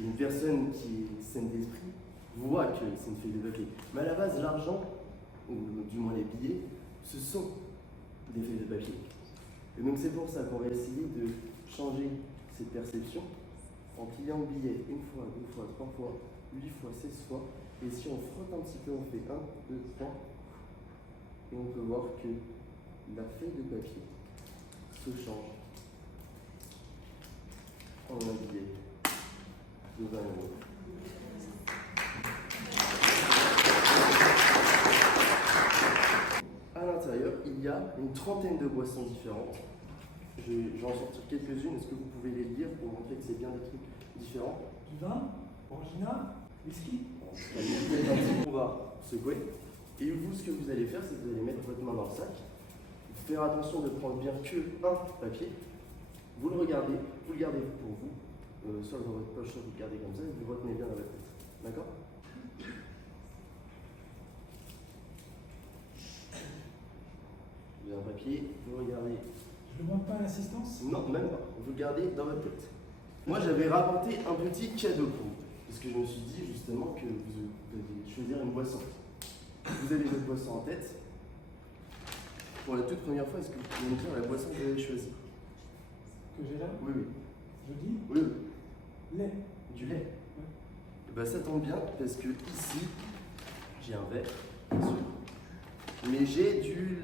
Et une personne qui est saine d'esprit voit que c'est une feuille de papier. Mais à la base, l'argent, ou du moins les billets, ce sont des feuilles de papier. Et donc c'est pour ça qu'on va essayer de changer cette perception en pliant le billet une fois, deux fois, trois fois, 8 fois, 16 fois. Et si on frotte un petit peu, on fait 1, 2, 3. Et on peut voir que la feuille de papier se change en un billet de 20 euros. À l'intérieur, il y a une trentaine de boissons différentes. Je vais en sortir quelques-unes. Est-ce que vous pouvez les lire pour montrer que c'est bien des trucs différents? Du vin, original, whisky. On va secouer. Et vous, ce que vous allez faire, c'est que vous allez mettre votre main dans le sac. Faire attention de prendre bien que un papier. Vous le regardez, vous le gardez pour vous. Soit dans votre poche, soit vous le gardez comme ça et vous le retenez bien dans votre tête. D'accord? Vous avez un papier, vous le regardez. Je ne demande pas l'assistance. Non, même pas. Vous le gardez dans votre tête. Moi, j'avais rapporté un petit cadeau pour vous. Parce que je me suis dit justement que vous devez choisir une boisson. Vous avez votre boisson en tête. Pour la toute première fois, est-ce que vous pouvez me dire la boisson que vous avez choisie? Que j'ai là. Oui, oui. Je dis Oui, oui. lait. Du lait. Et ben, ça tombe bien parce que ici, j'ai un verre, bien sûr. Mais j'ai du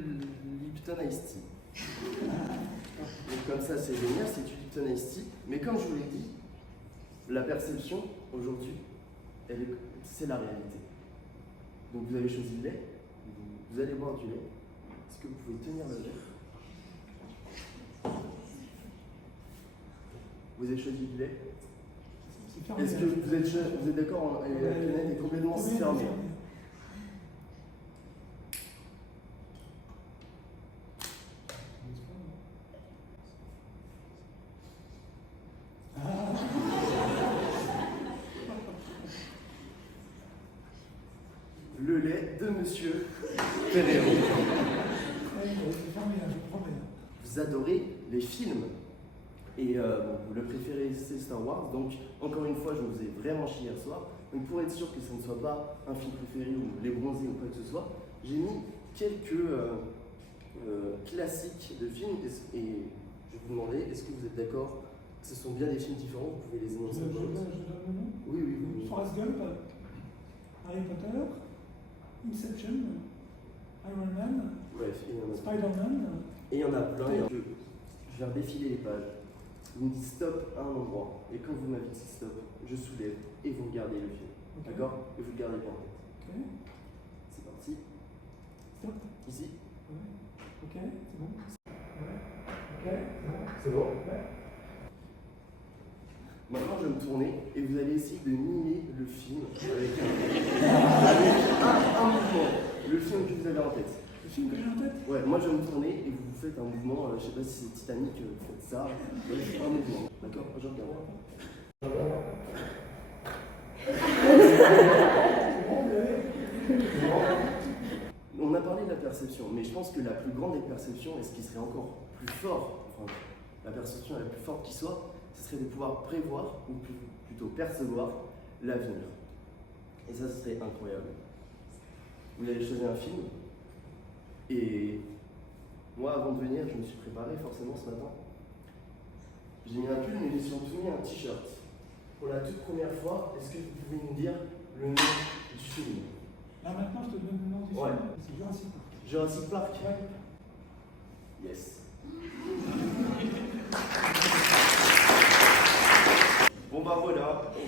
Lipton Ice Tea. Donc comme ça, c'est génial, c'est du Lipton Ice Tea. Mais comme je vous l'ai dit, la perception aujourd'hui, c'est la réalité. Donc vous avez choisi le lait, vous allez boire du lait. Est-ce que vous pouvez tenir le verre? Vous avez choisi du lait? C'est fermé. Est-ce que vous êtes d'accord? La canette est complètement fermée. Le lait de Monsieur Ferrero. C'est fermé, là, je promets. Vous adorez les films. Et le préféré, c'est Star Wars. Donc, encore une fois, je vous ai vraiment chié hier soir. Donc, pour être sûr que ça ne soit pas un film préféré ou Les Bronzés ou quoi que ce soit, j'ai mis quelques classiques de films. Et je vais vous demander, est-ce que vous êtes d'accord que ce sont bien des films différents? Vous pouvez les Je énoncer. donne le nom. Oui, oui, oui. Forrest Gump, Harry Potter, Inception, Iron Man, Bref, il y en a. Spider-Man. Et il y en a plein. Je vais défiler les pages. Vous me dites stop à un endroit. Et quand vous m'avez dit stop, je soulève et vous regardez le film. Okay. D'accord? Et vous le gardez bien en tête. Ok. C'est parti. Stop. Ici. Ouais. Ok, c'est bon. Ouais. Ok, c'est bon. C'est bon? Ouais. Maintenant, je vais me tourner et vous allez essayer de mimer le film avec un mouvement. Le film que vous avez en tête. Le film que j'ai en tête. Ouais, moi je vais me tourner et vous faites un mouvement, je sais pas si c'est Titanic, vous faites ça, un mouvement. D'accord? Je regarde. On a parlé de la perception, mais je pense que la plus grande des perceptions, et ce qui serait encore plus fort, enfin, la perception la plus forte qui soit, ce serait de pouvoir prévoir, ou plutôt percevoir, l'avenir. Et ça, ce serait incroyable. Vous avez choisi un film, et moi, avant de venir, je me suis préparé forcément ce matin. J'ai mis un pull, mais j'ai surtout mis un t-shirt. Pour la toute première fois, est-ce que vous pouvez me dire le nom du film? Là maintenant, je te donne le nom du Ouais. film. C'est Jurassic Park. Jurassic Park? Ouais. Yes. Bon bah voilà, on